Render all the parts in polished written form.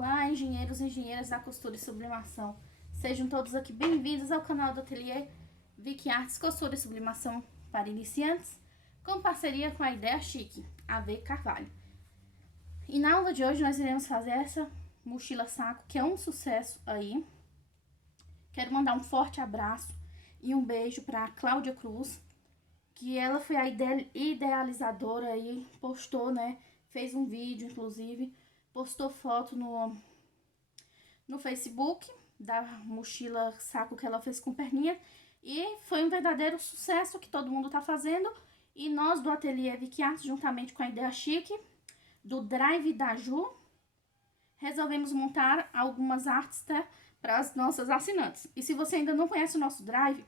Olá, engenheiros e engenheiras da costura e sublimação. Sejam todos aqui bem-vindos ao canal do Ateliê Vicky Artes Costura e Sublimação para Iniciantes, com parceria com a Ideia Chique, A.V. Carvalho. E na aula de hoje nós iremos fazer essa mochila saco, que é um sucesso aí. Quero mandar um forte abraço e um beijo para a Cláudia Cruz, que ela foi a idealizadora aí, postou, né? Fez um vídeo, inclusive, postou foto no Facebook da mochila saco que ela fez com perninha. E foi um verdadeiro sucesso que todo mundo tá fazendo. E nós do Ateliê Vicky Artes, juntamente com a Ideia Chique, do Drive da Ju, resolvemos montar algumas artes, tá, para as nossas assinantes. E se você ainda não conhece o nosso Drive,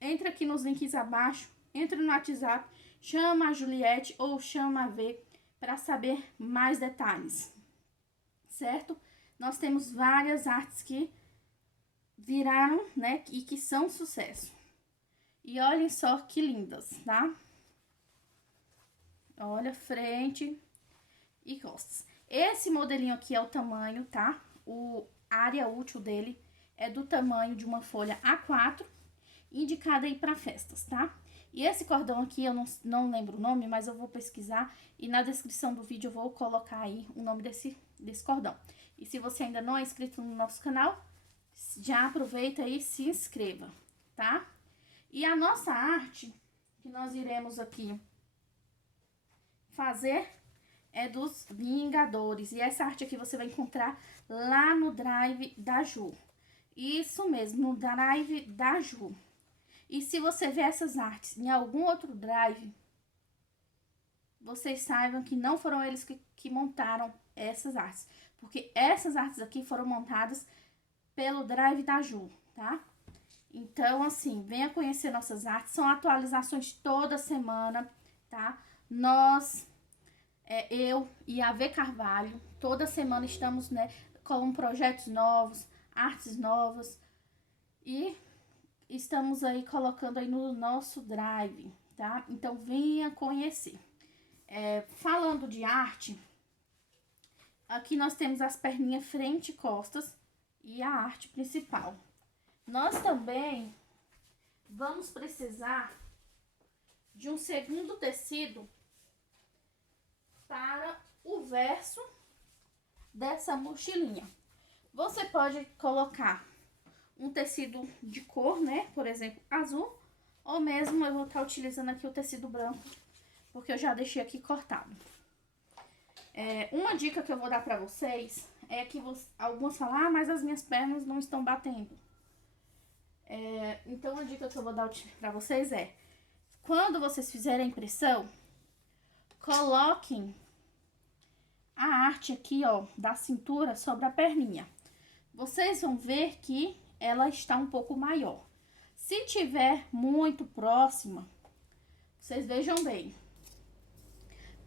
entre aqui nos links abaixo, entre no WhatsApp, chama a Juliette ou chama a V para saber mais detalhes, certo? Nós temos várias artes que viraram, né, e que são sucesso. E olhem só que lindas, tá? Olha, frente e costas. Esse modelinho aqui é o tamanho, tá? A área útil dele é do tamanho de uma folha A4, indicada aí para festas, tá? E esse cordão aqui, eu não lembro o nome, mas eu vou pesquisar e na descrição do vídeo eu vou colocar aí o nome desse cordão. E se você ainda não é inscrito no nosso canal, já aproveita e se inscreva, tá? E a nossa arte, que nós iremos aqui fazer, é dos Vingadores. E essa arte aqui você vai encontrar lá no Drive da Ju. Isso mesmo, no Drive da Ju. E se você vê essas artes em algum outro Drive, vocês saibam que não foram eles que montaram essas artes. Porque essas artes aqui foram montadas pelo Drive da Ju, tá? Então, assim, venha conhecer nossas artes. São atualizações toda semana, tá? Nós, eu e a V Carvalho, toda semana estamos, né, com projetos novos, artes novas. E estamos aí colocando aí no nosso Drive, tá? Então, venha conhecer. Falando de arte, aqui nós temos as perninhas frente e costas e a arte principal. Nós também vamos precisar de um segundo tecido para o verso dessa mochilinha. Você pode colocar um tecido de cor, né? Por exemplo, azul. Ou mesmo eu vou estar utilizando aqui o tecido branco, porque eu já deixei aqui cortado. Uma dica que eu vou dar pra vocês é que alguns falam, ah, mas as minhas pernas não estão batendo. Então, a dica que eu vou dar pra vocês é, quando vocês fizerem a impressão, coloquem a arte aqui, ó, da cintura sobre a perninha. Vocês vão ver que ela está um pouco maior. Se tiver muito próxima, vocês vejam bem.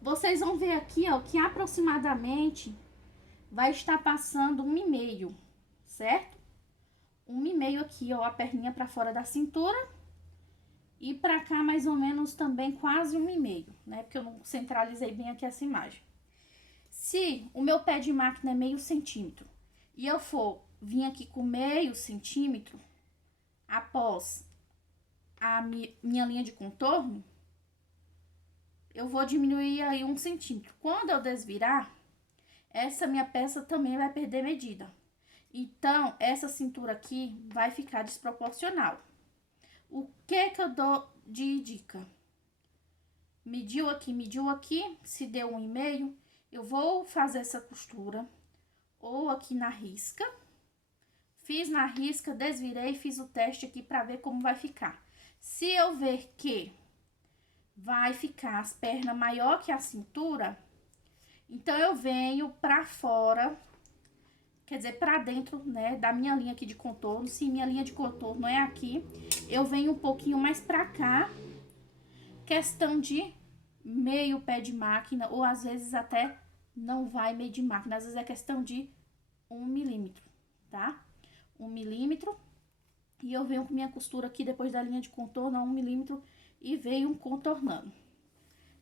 Vocês vão ver aqui, ó, que aproximadamente vai estar passando 1,5, certo? 1,5 aqui, ó, a perninha para fora da cintura. E pra cá, mais ou menos, também quase 1,5, né? Porque eu não centralizei bem aqui essa imagem. Se o meu pé de máquina é meio centímetro e eu for vir aqui com meio centímetro após a minha linha de contorno, eu vou diminuir aí 1 centímetro. Quando eu desvirar, essa minha peça também vai perder medida. Então, essa cintura aqui vai ficar desproporcional. O que eu dou de dica? Mediu aqui, se deu 1,5, eu vou fazer essa costura ou aqui na risca. Fiz na risca, desvirei, fiz o teste aqui pra ver como vai ficar. Se eu ver que vai ficar as pernas maior que a cintura, então eu venho pra fora, quer dizer, pra dentro, né, da minha linha aqui de contorno. Se minha linha de contorno é aqui, eu venho um pouquinho mais pra cá, questão de meio pé de máquina, ou às vezes até não vai meio de máquina, às vezes é questão de 1 milímetro, tá? 1 milímetro, e eu venho com minha costura aqui depois da linha de contorno a 1 milímetro e venho contornando.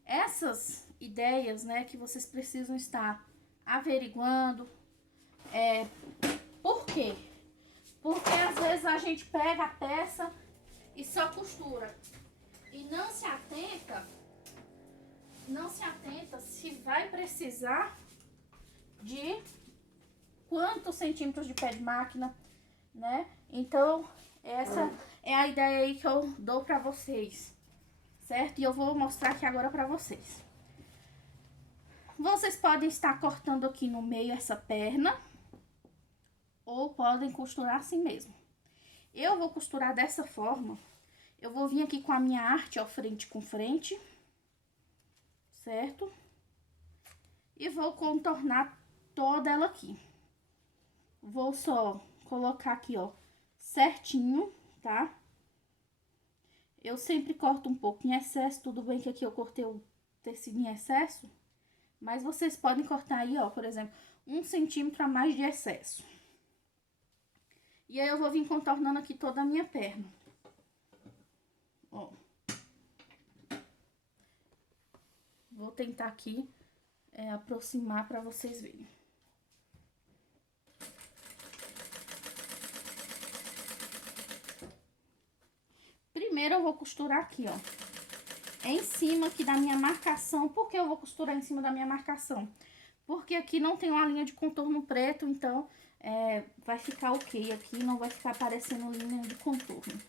Essas ideias, né, que vocês precisam estar averiguando, Por quê? Porque às vezes a gente pega a peça e só costura. E não se atenta se vai precisar de quantos centímetros de pé de máquina, né? Então, essa é a ideia aí que eu dou pra vocês, certo? E eu vou mostrar aqui agora pra vocês. Vocês podem estar cortando aqui no meio essa perna, ou podem costurar assim mesmo. Eu vou costurar dessa forma. Eu vou vir aqui com a minha arte, ó, frente com frente, certo? E vou contornar toda ela aqui. Vou só colocar aqui, ó, certinho, tá? Eu sempre corto um pouco em excesso, tudo bem que aqui eu cortei o tecido em excesso, mas vocês podem cortar aí, ó, por exemplo, 1 centímetro a mais de excesso. E aí eu vou vir contornando aqui toda a minha perna. Ó. Vou tentar aqui aproximar pra vocês verem. Primeiro eu vou costurar aqui, ó, em cima aqui da minha marcação. Por que eu vou costurar em cima da minha marcação? Porque aqui não tem uma linha de contorno preto, então vai ficar ok aqui, não vai ficar aparecendo linha de contorno.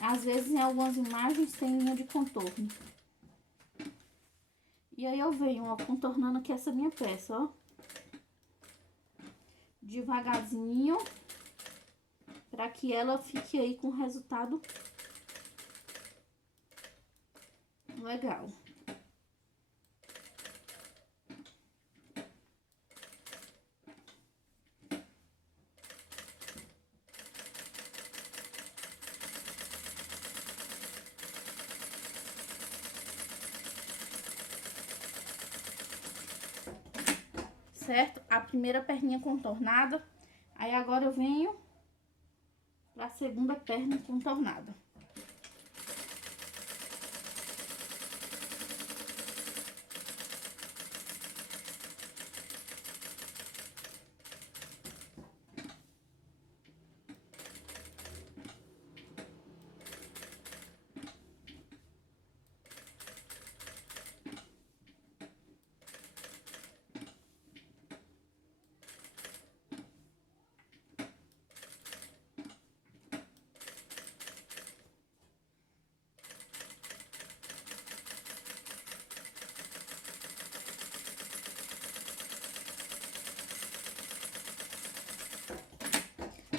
Às vezes em algumas imagens tem linha de contorno. E aí eu venho, ó, contornando aqui essa minha peça, ó. Devagarzinho, pra que ela fique aí com resultado legal. Certo? A primeira perninha contornada. Aí agora eu venho pra segunda perna contornada.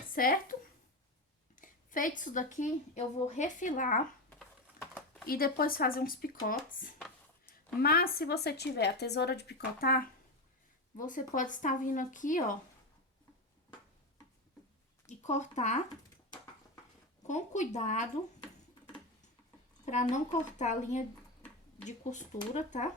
Certo? Feito isso daqui, eu vou refilar e depois fazer uns picotes. Mas se você tiver a tesoura de picotar, você pode estar vindo aqui, ó, e cortar com cuidado pra não cortar a linha de costura, tá?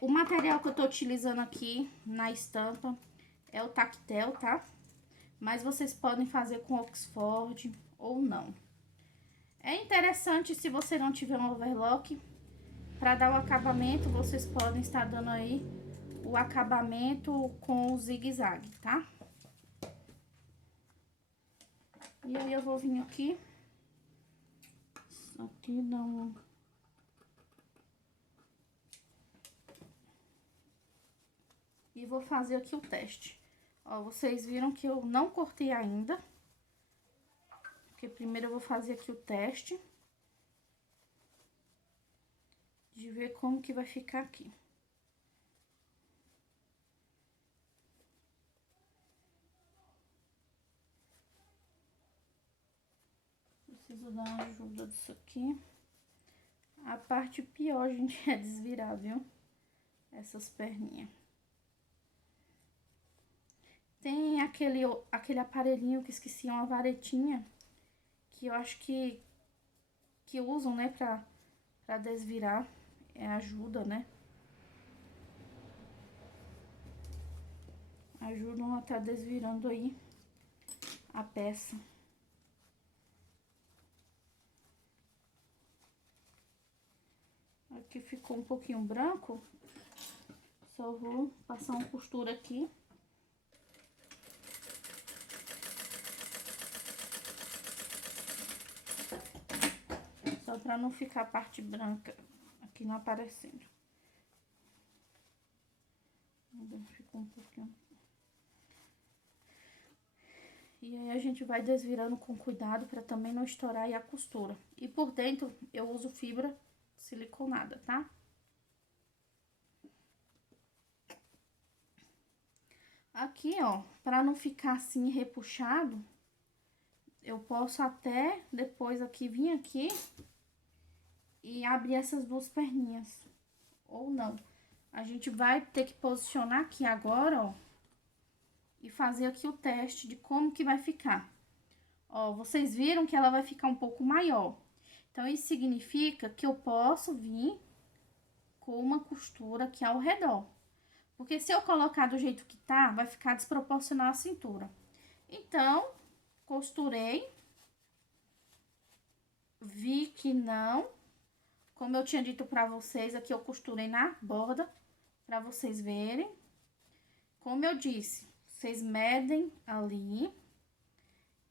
O material que eu tô utilizando aqui na estampa é o tactel, tá? Mas vocês podem fazer com Oxford ou não. É interessante se você não tiver um overlock, para dar o acabamento, vocês podem estar dando aí o acabamento com o zigue-zague, tá? E aí eu vou vir aqui, aqui dá um... E vou fazer aqui o teste. Ó, vocês viram que eu não cortei ainda. Porque primeiro eu vou fazer aqui o teste. De ver como que vai ficar aqui. Preciso dar uma ajuda disso aqui. A parte pior, gente, é desvirar, viu? Essas perninhas. Tem aquele aparelhinho que esqueci, uma varetinha, que eu acho que usam, né, pra desvirar, ajuda, né? Ajudam a tá desvirando aí a peça. Aqui ficou um pouquinho branco, só vou passar uma costura aqui. Só pra não ficar a parte branca aqui não aparecendo. Ficou um pouquinho. E aí a gente vai desvirando com cuidado pra também não estourar aí a costura. E por dentro eu uso fibra siliconada, tá? Aqui, ó, pra não ficar assim repuxado, eu posso até depois aqui vir aqui e abrir essas duas perninhas. Ou não. A gente vai ter que posicionar aqui agora, ó, e fazer aqui o teste de como que vai ficar. Ó, vocês viram que ela vai ficar um pouco maior. Então, isso significa que eu posso vir com uma costura aqui ao redor. Porque se eu colocar do jeito que tá, vai ficar desproporcional a cintura. Então, costurei. Vi que não. Como eu tinha dito pra vocês, aqui eu costurei na borda, pra vocês verem. Como eu disse, vocês medem ali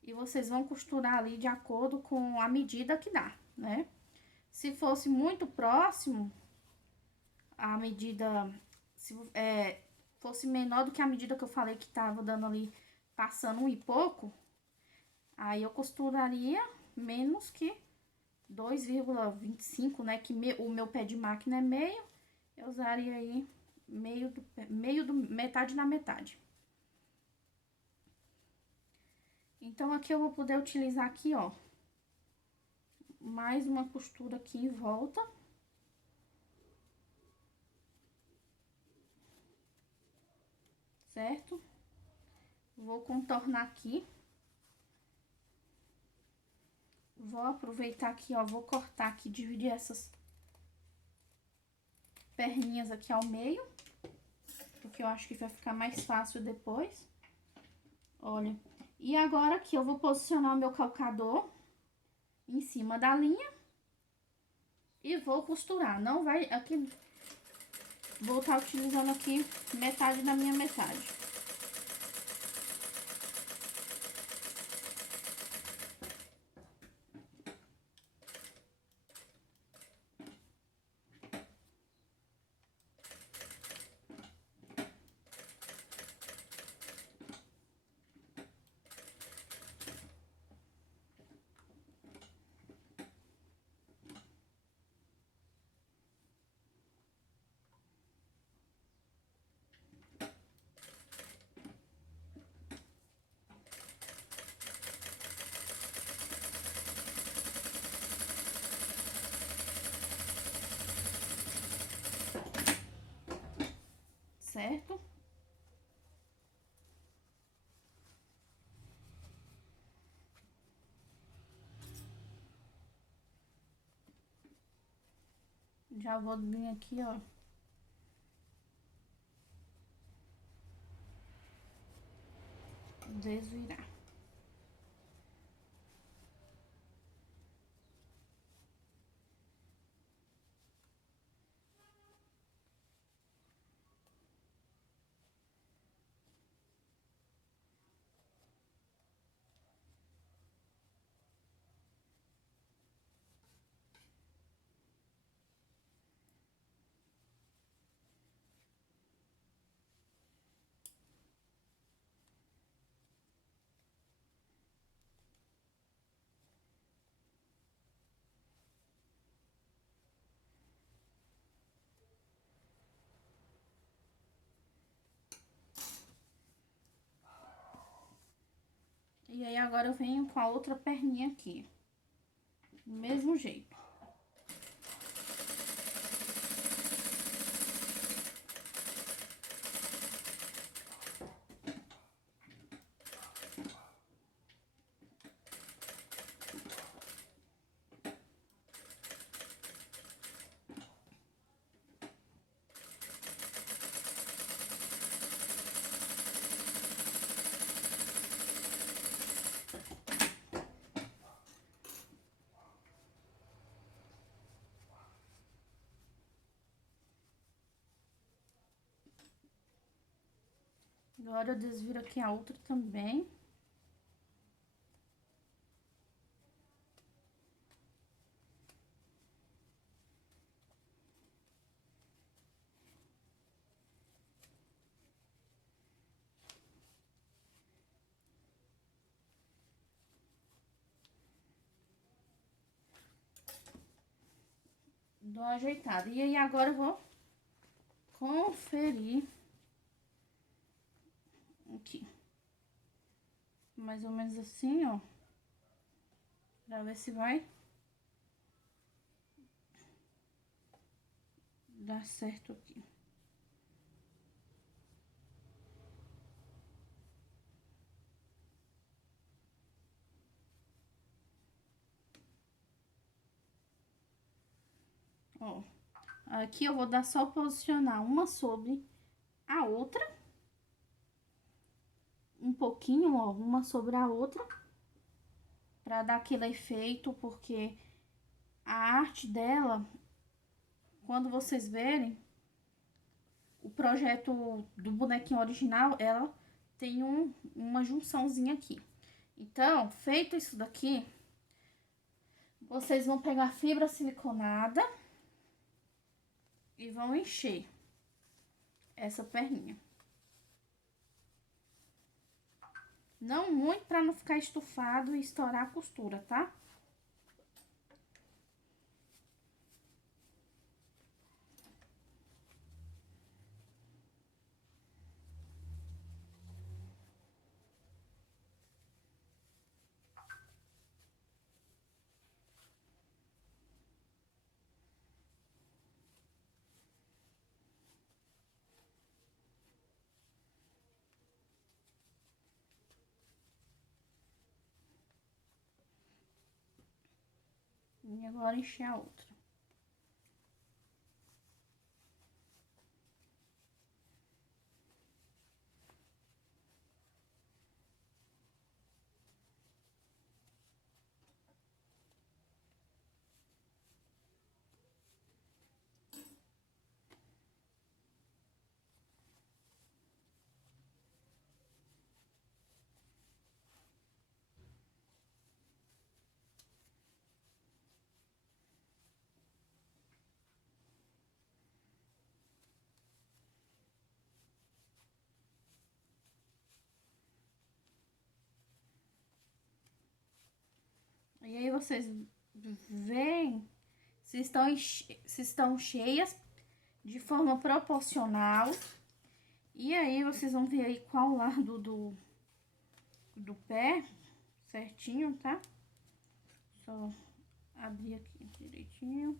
e vocês vão costurar ali de acordo com a medida que dá, né? Se fosse muito próximo, a medida, se fosse menor do que a medida que eu falei que tava dando ali, passando um e pouco, aí eu costuraria menos que 2,25, né? Que o meu pé de máquina é meio, eu usaria aí metade na metade. Então, aqui eu vou poder utilizar aqui, ó, mais uma costura aqui em volta. Certo? Vou contornar aqui. Vou aproveitar aqui, ó, vou cortar aqui, dividir essas perninhas aqui ao meio, porque eu acho que vai ficar mais fácil depois. Olha, e agora aqui eu vou posicionar o meu calcador em cima da linha e vou costurar. Não vai aqui, vou estar utilizando aqui metade da minha metade. Certo? Já vou vir aqui, ó. Desvirar. E aí, agora eu venho com a outra perninha aqui. Do mesmo jeito. Agora eu desviro aqui a outra também. Dou uma ajeitada. E aí, agora eu vou conferir aqui. Mais ou menos assim, ó. Pra ver se vai dar certo aqui. Ó, aqui eu vou dar só posicionar uma sobre a outra. Um pouquinho, ó, uma sobre a outra. Pra dar aquele efeito, porque a arte dela, quando vocês verem, o projeto do bonequinho original, ela tem uma junçãozinha aqui. Então, feito isso daqui, vocês vão pegar fibra siliconada e vão encher essa perninha. Não muito pra não ficar estufado e estourar a costura, tá? E agora encher a outra. E aí vocês veem se estão cheias de forma proporcional. E aí vocês vão ver aí qual lado do pé certinho, tá? Só abrir aqui direitinho.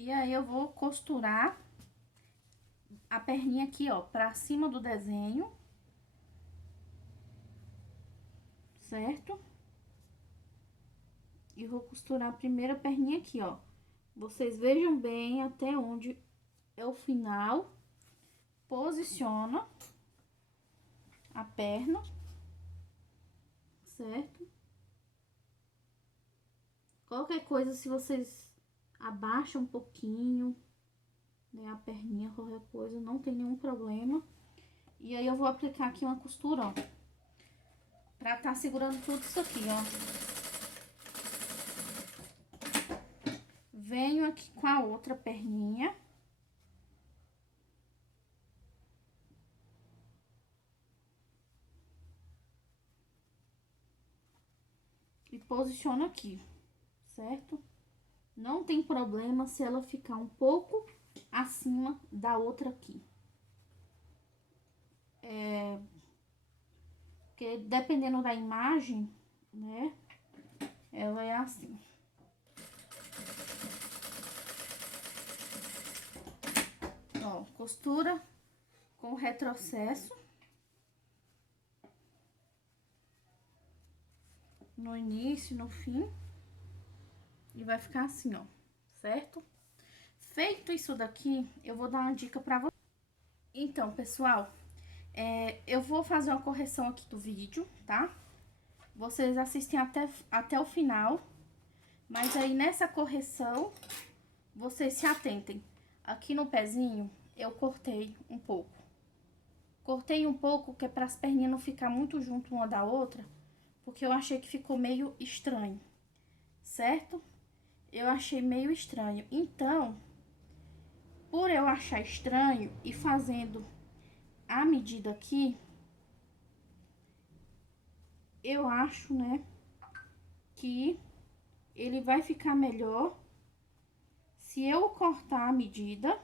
E aí eu vou costurar a perninha aqui, ó, pra cima do desenho. Certo? E vou costurar a primeira perninha aqui, ó. Vocês vejam bem até onde é o final. Posiciona a perna, certo? Qualquer coisa, se vocês abaixam um pouquinho, né, a perninha, qualquer coisa, não tem nenhum problema. E aí eu vou aplicar aqui uma costura, ó, pra tá segurando tudo isso aqui, ó. Venho aqui com a outra perninha. E posiciono aqui, certo? Não tem problema se ela ficar um pouco acima da outra aqui. Porque dependendo da imagem, né, ela é assim. Ó, costura com retrocesso no início, no fim, e vai ficar assim, ó, certo? Feito isso daqui, eu vou dar uma dica pra vocês. Então, pessoal, eu vou fazer uma correção aqui do vídeo, tá? Vocês assistem até o final, mas aí nessa correção, vocês se atentem. Aqui no pezinho, eu cortei um pouco. Cortei um pouco, que é para as perninhas não ficar muito junto uma da outra, porque eu achei que ficou meio estranho, certo? Eu achei meio estranho. Então, por eu achar estranho e fazendo a medida aqui, eu acho, né, que ele vai ficar melhor se eu cortar a medida,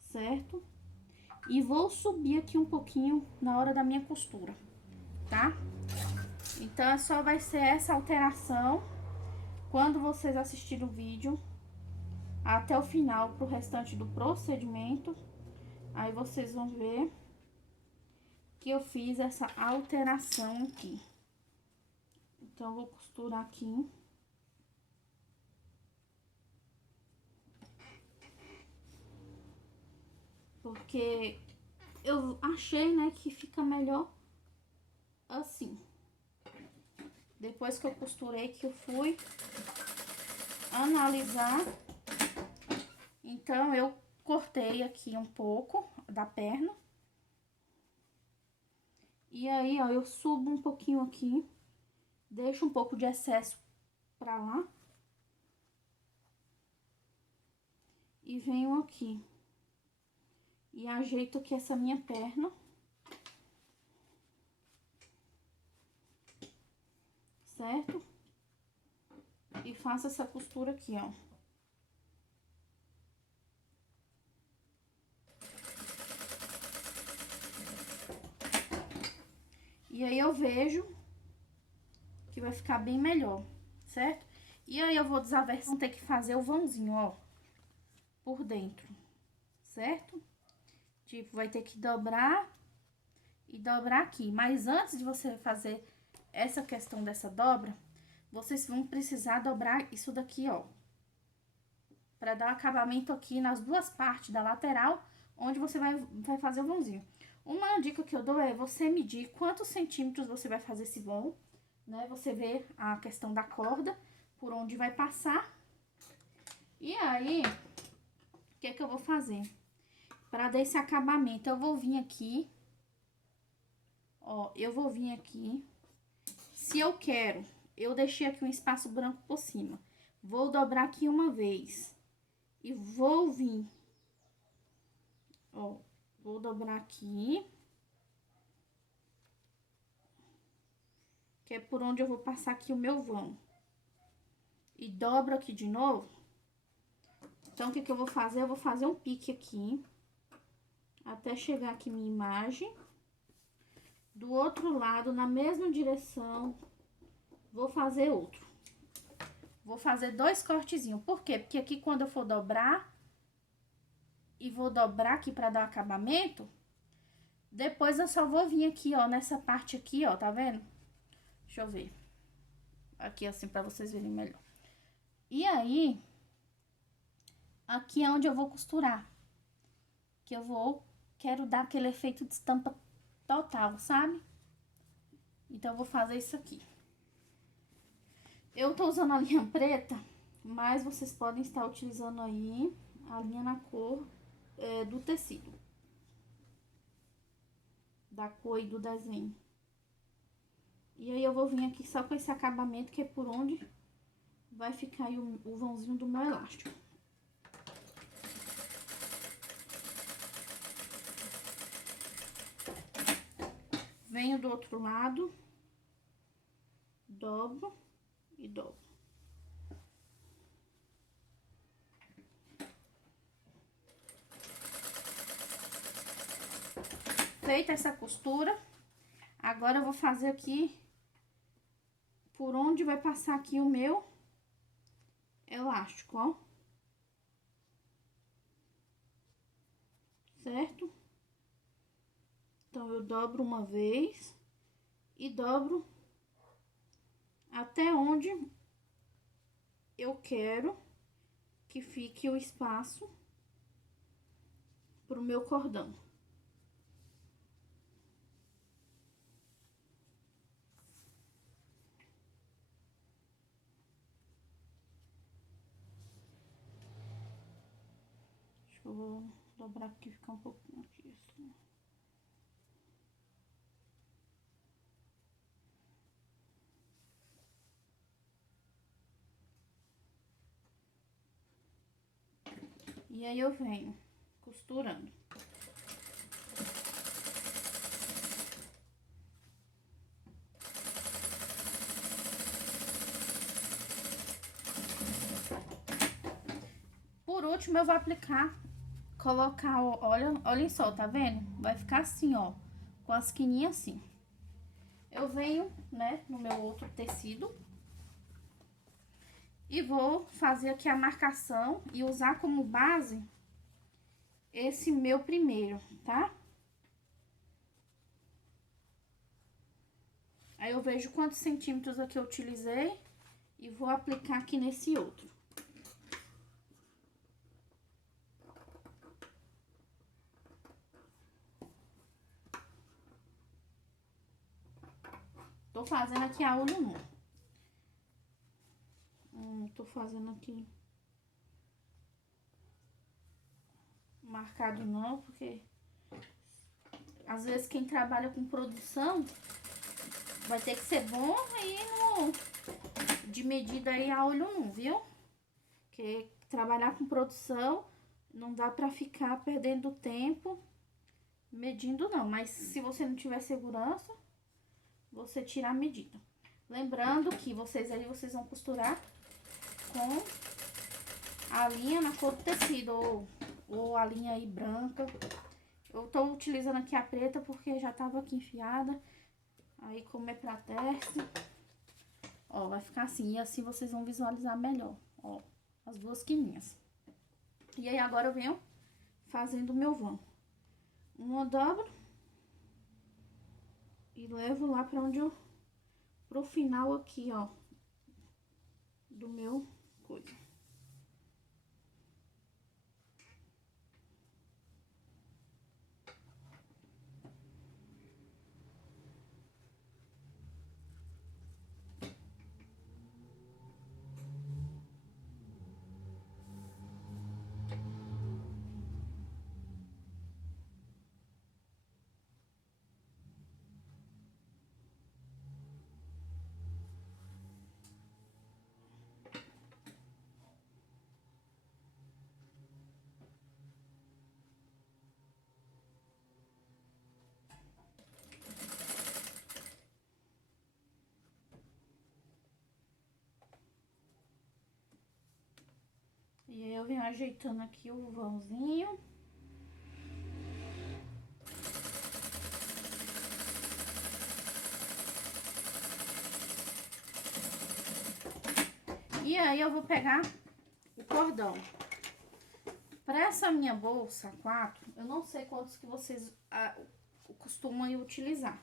certo? E vou subir aqui um pouquinho na hora da minha costura, tá? Então, só vai ser essa alteração quando vocês assistirem o vídeo até o final pro restante do procedimento. Aí vocês vão ver que eu fiz essa alteração aqui. Então, eu vou costurar aqui. Porque eu achei, né, que fica melhor assim. Depois que eu costurei, que eu fui analisar, então eu cortei aqui um pouco da perna. E aí, ó, eu subo um pouquinho aqui, deixo um pouco de excesso pra lá. E venho aqui. E ajeito aqui essa minha perna. Certo? E faço essa costura aqui, ó. E aí, eu vejo que vai ficar bem melhor, certo? E aí, eu vou desaversar, ter que fazer o vãozinho, ó, por dentro, certo? Tipo, vai ter que dobrar e dobrar aqui. Mas antes de você fazer essa questão dessa dobra, vocês vão precisar dobrar isso daqui, ó. Pra dar um acabamento aqui nas duas partes da lateral, onde você vai fazer o vãozinho. Uma dica que eu dou é você medir quantos centímetros você vai fazer esse vão, né? Você vê a questão da corda, por onde vai passar. E aí, o que é que eu vou fazer? Pra dar esse acabamento, eu vou vir aqui, ó, eu vou vir aqui. Se eu quero, eu deixei aqui um espaço branco por cima. Vou dobrar aqui uma vez e vou vir, ó, vou dobrar aqui, que é por onde eu vou passar aqui o meu vão. E dobro aqui de novo. Então, o que que eu vou fazer? Eu vou fazer um pique aqui, até chegar aqui minha imagem. Do outro lado, na mesma direção, vou fazer outro. Vou fazer 2 cortezinhos. Por quê? Porque aqui, quando eu for dobrar, e vou dobrar aqui pra dar acabamento, depois eu só vou vir aqui, ó, nessa parte aqui, ó, tá vendo? Deixa eu ver. Aqui, assim, pra vocês verem melhor. E aí, aqui é onde eu vou costurar. Que quero dar aquele efeito de estampa total, sabe? Então, eu vou fazer isso aqui. Eu tô usando a linha preta, mas vocês podem estar utilizando aí a linha na cor do tecido. Da cor e do desenho. E aí, eu vou vir aqui só com esse acabamento, que é por onde vai ficar aí o vãozinho do meu elástico. Venho do outro lado, dobro e dobro. Feita essa costura, agora eu vou fazer aqui por onde vai passar aqui o meu elástico, ó. Certo? Então, eu dobro uma vez e dobro até onde eu quero que fique o espaço pro meu cordão. Eu vou dobrar aqui, ficar um pouquinho aqui, assim. E aí eu venho costurando. Por último, eu vou aplicar, colocar, olhem só, tá vendo? Vai ficar assim, ó, com as quininhas assim. Eu venho, né, no meu outro tecido e vou fazer aqui a marcação e usar como base esse meu primeiro, tá? Aí eu vejo quantos centímetros aqui eu utilizei e vou aplicar aqui nesse outro. Tô fazendo aqui a olho nu. Tô fazendo aqui marcado não, porque às vezes quem trabalha com produção vai ter que ser bom aí de medida aí a olho nu, viu? Porque trabalhar com produção não dá pra ficar perdendo tempo medindo não, mas se você não tiver segurança, você tira a medida. Lembrando que vocês vão costurar com a linha na cor do tecido, ou a linha aí branca. Eu tô utilizando aqui a preta porque já tava aqui enfiada. Aí como é pra teste, ó, vai ficar assim. E assim vocês vão visualizar melhor, ó, as duas quininhas. E aí agora eu venho fazendo o meu vão. Uma dobro e levo lá pra onde pro final aqui, ó, do meu coisa. E aí eu venho ajeitando aqui o vãozinho. E aí eu vou pegar o cordão. Para essa minha bolsa 4, eu não sei quantos que vocês costumam utilizar.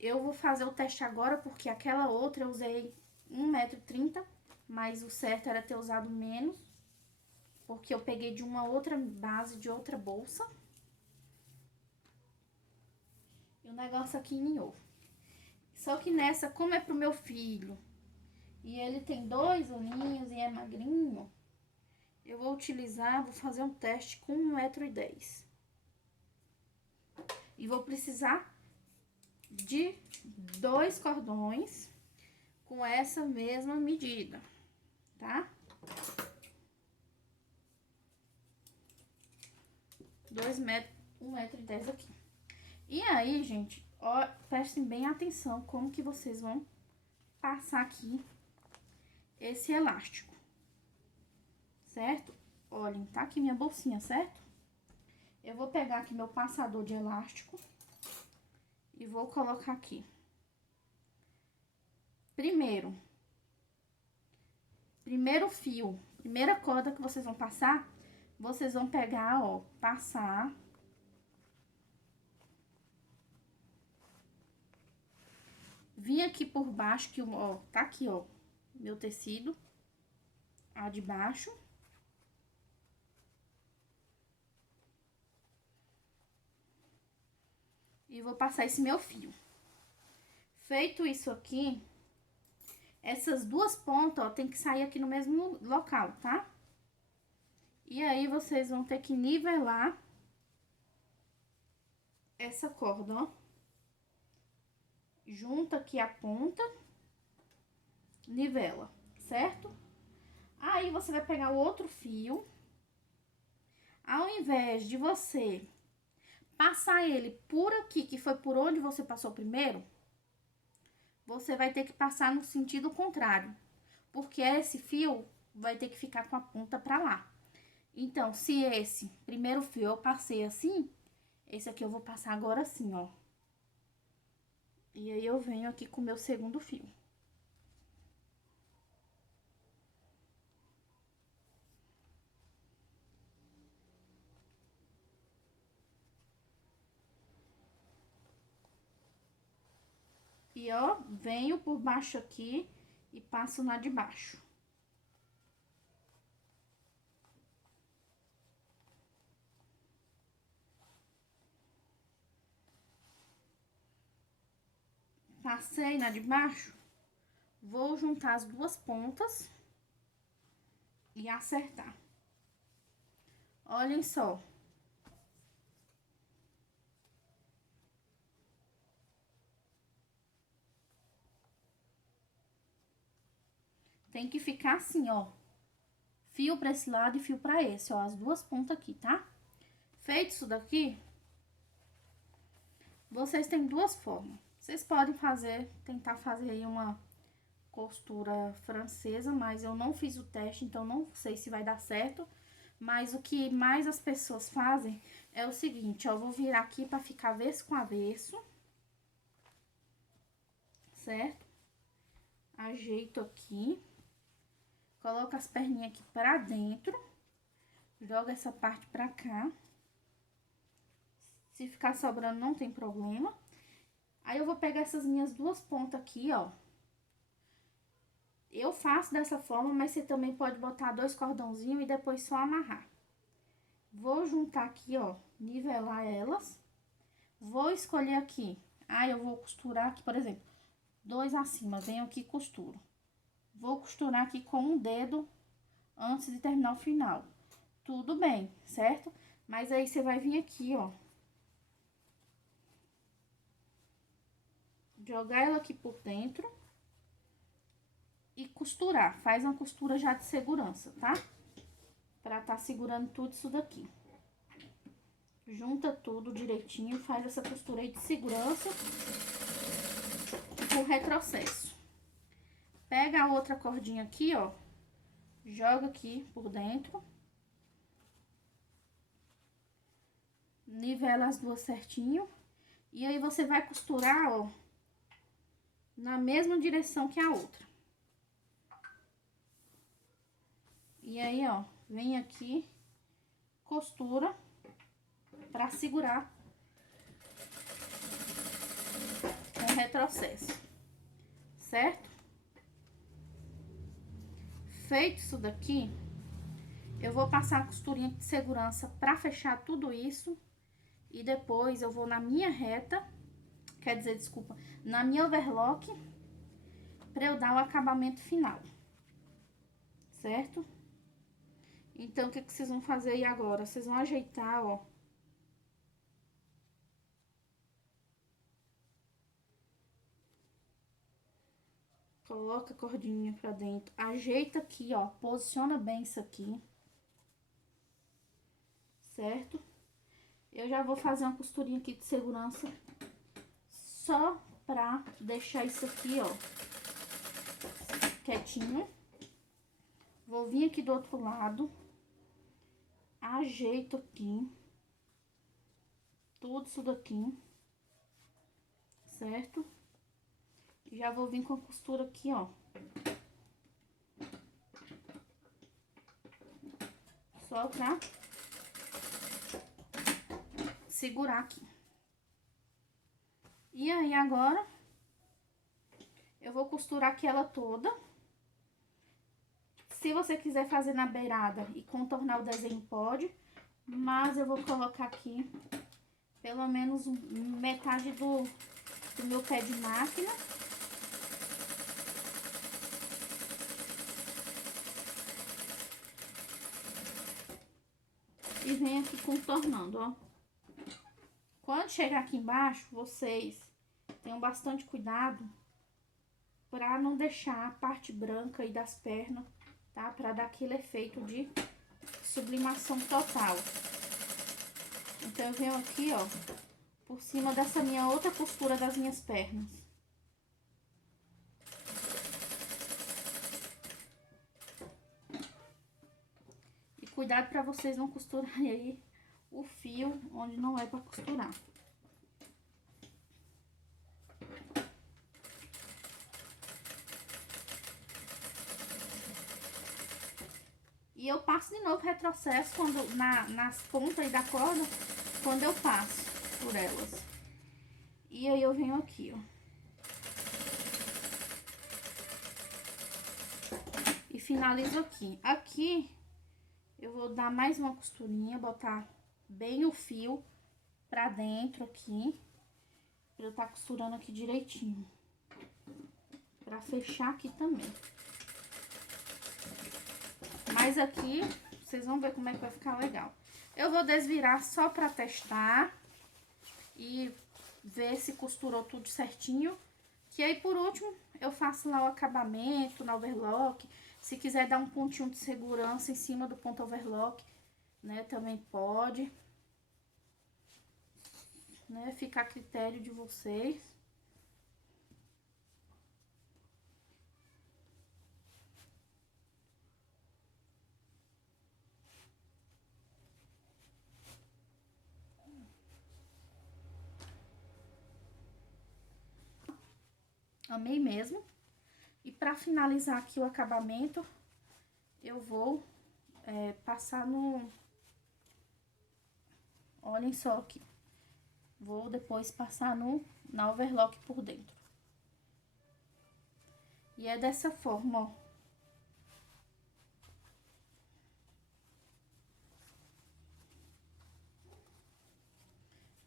Eu vou fazer o teste agora porque aquela outra eu usei 1,30 m, mas o certo era ter usado menos, porque eu peguei de uma outra base, de outra bolsa. E o negócio aqui ninhou. Só que nessa, como é pro meu filho, e ele tem 2 aninhos e é magrinho, eu vou fazer um teste com 1,10 m. E vou precisar de 2 cordões com essa mesma medida, tá? 2 metros, 1,10 m aqui. E aí, gente, ó, prestem bem atenção como que vocês vão passar aqui esse elástico, certo? Olhem, tá aqui minha bolsinha, certo? Eu vou pegar aqui meu passador de elástico e vou colocar aqui. Primeiro fio, primeira corda que vocês vão passar, vocês vão pegar, ó, passar. Vim aqui por baixo, que, ó, tá aqui, ó, meu tecido, a de baixo. E vou passar esse meu fio. Feito isso aqui, essas duas pontas, ó, tem que sair aqui no mesmo local, tá? E aí, vocês vão ter que nivelar essa corda, ó. Junta aqui a ponta, nivela, certo? Aí, você vai pegar o outro fio. Ao invés de você passar ele por aqui, que foi por onde você passou primeiro, você vai ter que passar no sentido contrário, porque esse fio vai ter que ficar com a ponta pra lá. Então, se esse primeiro fio eu passei assim, esse aqui eu vou passar agora assim, ó. E aí, eu venho aqui com o meu segundo fio. E, ó, venho por baixo aqui e passo na de baixo. Passei na de baixo, vou juntar as duas pontas e acertar. Olhem só. Tem que ficar assim, ó. Fio pra esse lado e fio pra esse, ó. As duas pontas aqui, tá? Feito isso daqui, vocês têm duas formas. Vocês podem tentar fazer aí uma costura francesa, mas eu não fiz o teste, então não sei se vai dar certo. Mas o que mais as pessoas fazem é o seguinte, ó. Eu vou virar aqui pra ficar avesso com avesso. Certo? Ajeito aqui. Coloco as perninhas aqui pra dentro. Joga essa parte pra cá. Se ficar sobrando, não tem problema. Aí, eu vou pegar essas minhas duas pontas aqui, ó. Eu faço dessa forma, mas você também pode botar dois cordãozinhos e depois só amarrar. Vou juntar aqui, ó, nivelar elas. Vou escolher aqui. Aí, eu vou costurar aqui, por exemplo, dois acima, venho aqui e costuro. Vou costurar aqui com um dedo antes de terminar o final. Tudo bem, certo? Mas aí, você vai vir aqui, ó. Jogar ela aqui por dentro. E costurar. Faz uma costura já de segurança, tá? Pra tá segurando tudo isso daqui. Junta tudo direitinho, faz essa costura aí de segurança. Por retrocesso. Pega a outra cordinha aqui, ó. Joga aqui por dentro. Nivela as duas certinho. E aí, você vai costurar, ó, na mesma direção que a outra. E aí, ó, vem aqui, costura pra segurar com retrocesso, certo? Feito isso daqui, eu vou passar a costurinha de segurança pra fechar tudo isso. E depois eu vou na minha reta, quer dizer, desculpa, na minha overlock, pra eu dar o acabamento final, certo? Então, o que vocês vão fazer aí agora? Vocês vão ajeitar, ó. Coloca a cordinha pra dentro. Ajeita aqui, ó. Posiciona bem isso aqui. Certo? Eu já vou fazer uma costurinha aqui de segurança. Só pra deixar isso aqui, ó, quietinho. Vou vir aqui do outro lado. Ajeito aqui. Tudo isso daqui. Certo? Já vou vir com a costura aqui, ó. Só pra segurar aqui. E aí, agora, eu vou costurar aqui ela toda. Se você quiser fazer na beirada e contornar o desenho, pode. Mas eu vou colocar aqui pelo menos metade do meu pé de máquina. e venho aqui contornando, ó. Quando chegar aqui embaixo, vocês tenham bastante cuidado pra não deixar a parte branca aí das pernas, tá? Pra dar aquele efeito de sublimação total. Então, eu venho aqui, ó, por cima dessa minha outra costura das minhas pernas. E cuidado pra vocês não costurarem aí o fio onde não é pra costurar. E eu passo de novo retrocesso quando, nas pontas aí da corda, quando eu passo por elas. E aí eu venho aqui, ó. E finalizo aqui. Aqui eu vou dar mais uma costurinha, botar bem o fio pra dentro aqui. Pra eu tá costurando aqui direitinho. Pra fechar aqui também. Mas aqui, vocês vão ver como é que vai ficar legal. Eu vou desvirar só pra testar e ver se costurou tudo certinho. Que aí, por último, eu faço lá o acabamento na overlock. Se quiser dar um pontinho de segurança em cima do ponto overlock, né, também pode. Né, fica a critério de vocês. Amei mesmo. E pra finalizar aqui o acabamento, eu vou passar no... Olhem só aqui. Vou depois passar na overlock por dentro. E é dessa forma, ó.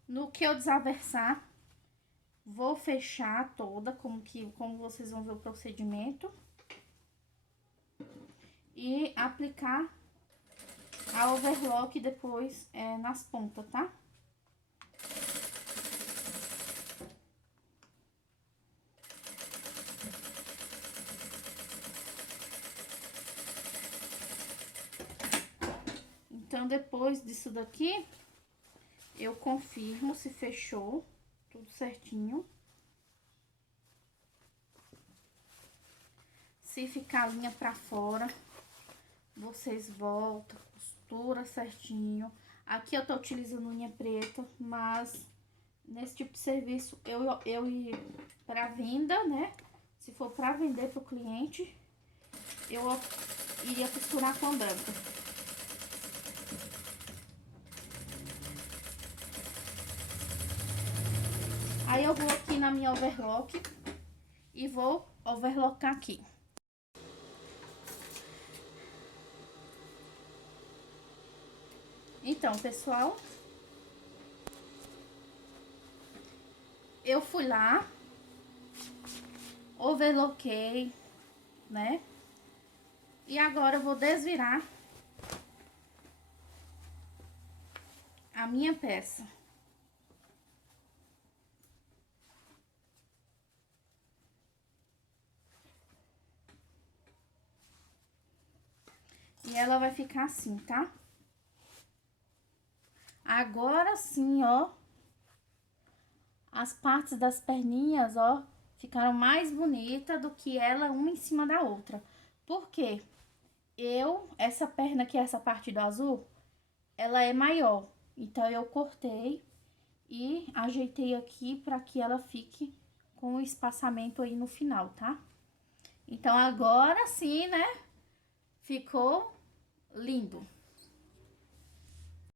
No que eu desaversar, vou fechar toda, como vocês vão ver o procedimento. E aplicar a overlock depois nas pontas, tá? Então, depois disso daqui, eu confirmo se fechou tudo certinho. Se ficar a linha pra fora, vocês voltam, costura certinho. Aqui eu tô utilizando linha preta, mas nesse tipo de serviço, eu pra venda, né? Se for pra vender pro cliente, eu iria costurar com a branca. Aí eu vou aqui na minha overlock e vou overlocar aqui. Então, pessoal, eu fui lá, overloquei, né? E agora eu vou desvirar a minha peça. E ela vai ficar assim, tá? Agora sim, ó, as partes das perninhas, ó, ficaram mais bonitas do que ela uma em cima da outra. Por quê? Essa perna aqui, essa parte do azul, ela é maior. Então, eu cortei e ajeitei aqui pra que ela fique com o espaçamento aí no final, tá? Então, agora sim, né? Ficou lindo.